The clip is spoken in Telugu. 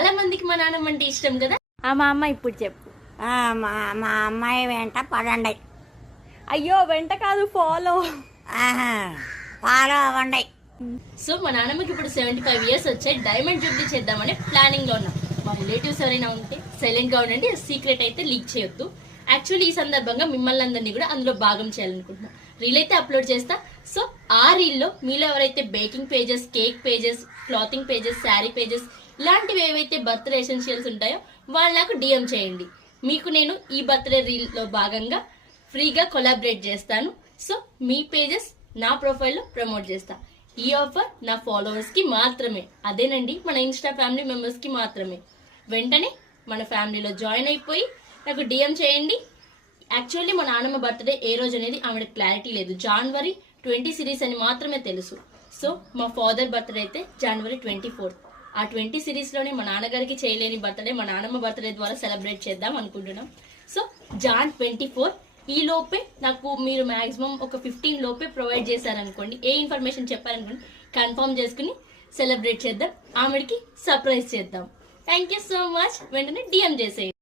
చాలా మందికి మా నాన్నమ్మ అంటే ఇష్టం కదా. మా అమ్మ ఇప్పుడు చెప్పు. మా అమ్మాయి వెంట పడండి. అయ్యో వెంట కాదు, ఫాలో ఫాలో అవ్వండి. సో మా నాన్నమ్మకి ఇప్పుడు 75 years వచ్చాయి. డైమండ్ జూబ్లీ చేద్దామని ప్లానింగ్ లో ఉన్నాం. మా రిలేటివ్స్ ఎవరైనా ఉంటే సైలెంట్ గా ఉండండి, సీక్రెట్ అయితే లీక్ చేయొద్దు. యాక్చువల్లీ ఈ సందర్భంగా మిమ్మల్ని అందరినీ కూడా అందులో భాగం చేయాలనుకుంటున్నా. రీల్ అయితే అప్లోడ్ చేస్తా. సో ఆ రీల్లో మీలో ఎవరైతే baking pages, cake pages, clothing pages, sari pages ఇలాంటివి ఏవైతే బర్త్డే ఎసెన్షియల్స్ ఉంటాయో వాళ్ళు నాకు డిఎం చేయండి. మీకు నేను ఈ బర్త్డే రీల్ లో భాగంగా ఫ్రీగా కొలాబరేట్ చేస్తాను. సో మీ పేజెస్ నా ప్రొఫైల్లో ప్రమోట్ చేస్తా. ఈ ఆఫర్ నా ఫాలోవర్స్ కి మాత్రమే, అదేనండి మన ఇన్స్టా ఫ్యామిలీ మెంబర్స్ కి మాత్రమే. వెంటనే మన ఫ్యామిలీలో జాయిన్ అయిపోయి నాకు డిఎం చేయండి. యాక్చువల్లీ మా నాన్నమ్మ బర్త్డే ఏ రోజు అనేది ఆవిడ క్లారిటీ లేదు. January 20 సిరీస్ అని మాత్రమే తెలుసు. సో మా ఫాదర్ బర్త్డే అయితే January 24. ఆ 20 సిరీస్ లోనే మా నాన్నగారికి చేయలేని బర్త్డే మా నాన్నమ్మ బర్త్డే ద్వారా సెలబ్రేట్ చేద్దాం అనుకుంటున్నాం. సో Jan 24 ఈ లోపే నాకు మీరు మాక్సిమం ఒక 15 లోపే ప్రొవైడ్ చేశారనుకోండి, ఏ ఇన్ఫర్మేషన్ చెప్పారనుకోండి, కన్ఫర్మ్ చేసుకుని సెలబ్రేట్ చేద్దాం. ఆవిడకి సర్ప్రైజ్ చేద్దాం. Thank you so much. వెంటనే డిఎం చేసేయండి.